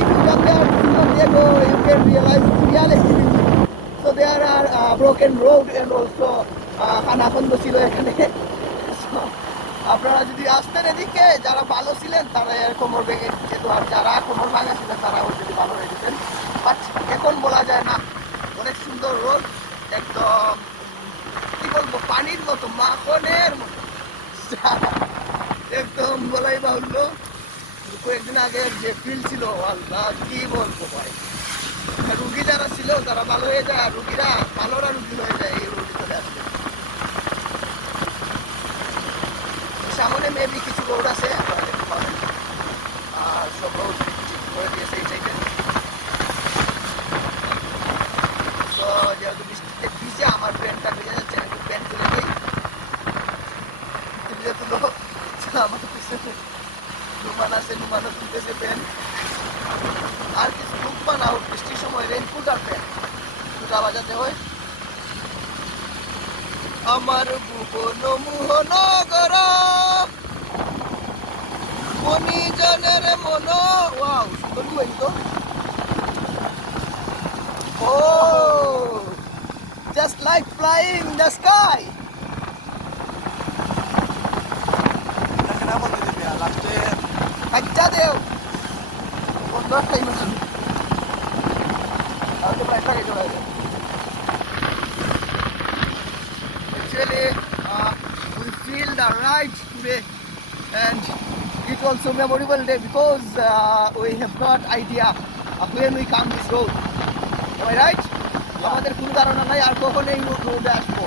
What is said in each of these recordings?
if you come there to San Diego, you can realize reality. So there are broken road and also খানাখন্দ ছিল এখানে। So, আপনারা যদি আসতেন এদিকে, যারা ভালো ছিলেন তারা কোমর ভেঙে যেত, আর যারা কোমর ভাঙা ছিলেন তারা যদি ভালো হয়ে যেতেন। বাট এখন বলা যায় না, অনেক সুন্দর রোড, একদম কি বলবো পানির মতো, মাখনের মতো, একদম বলাই বাহুল্য। কয়েকদিন আগে যে ফিল ছিল আল্লাহ কি বলবো ভাই, রুগী যারা ছিল তারা ভালো হয়ে যায়, আর রুগীরা ভালোরা রুগী হয়ে যায় এই রোডে চলে আসলে। সামনে মেবি কিছু রোড আছে আপনারা দেখতে পাবেন, আর সব রোড করে দিয়েছে এই সাইডে। তো যেহেতু বৃষ্টিতে ভিজে আমার প্যান্টটা ভিজে যাচ্ছে, একটু প্যান্ট তুলে দিই, তুলো আমার পিছনে নুমান আছে, নুমানও তুলতেছে প্যান্ট, আর কিছু নুকমান আউট বৃষ্টির সময় রেনকোট আর প্যান্ট দুটা বাজাতে হয়। আমার ভুবন মোহনগর মনিজনের মন, ওয়াও সুন্দর কি তো। Oh, just like flying in the sky. अच्छा देव बंदर टाइम আছে আর তো প্রায় টাকা জোড়া আছে। Actually, we feel the ride today, and it also memorable day because we have got idea of when we come this road. Am I right? আমাদের কোনো ধারণা নাই আর কখন এই রোডে আসবো,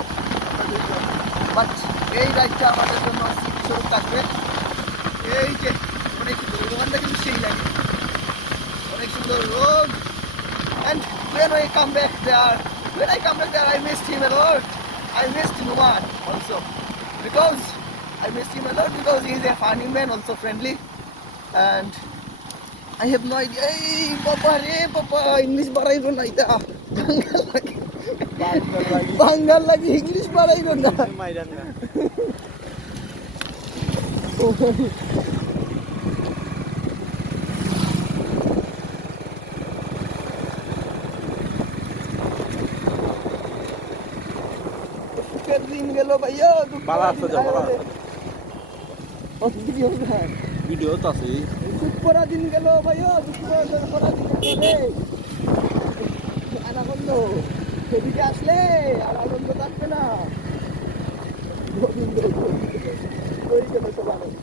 বাট এই রাইডটা আমাদের জন্য স্মৃতিস্বরূপ থাকবে। এই যে অনেক সুন্দর রোডটা, কিন্তু সেই লাগে অনেক সুন্দর road. And when I come back there, I missed him a lot. I missed Numan also because I missed him a lot because he is a funny man, also friendly, and I have no idea. Hey, Papa, English baraibo na ita. Bangal lagi English baraibo na. Maidan na. দিন গেল ভাইয়া, বালা আছে যা বালা। Video না, video তো আছে। দুপুরা দিন গেল ভাইয়া, দুপুরা দিন গেল রে। আনন্দ এদিকে আসলে আর আনন্দ থাকবে না। গোবিন্দ ওই গেল সব আনন্দ।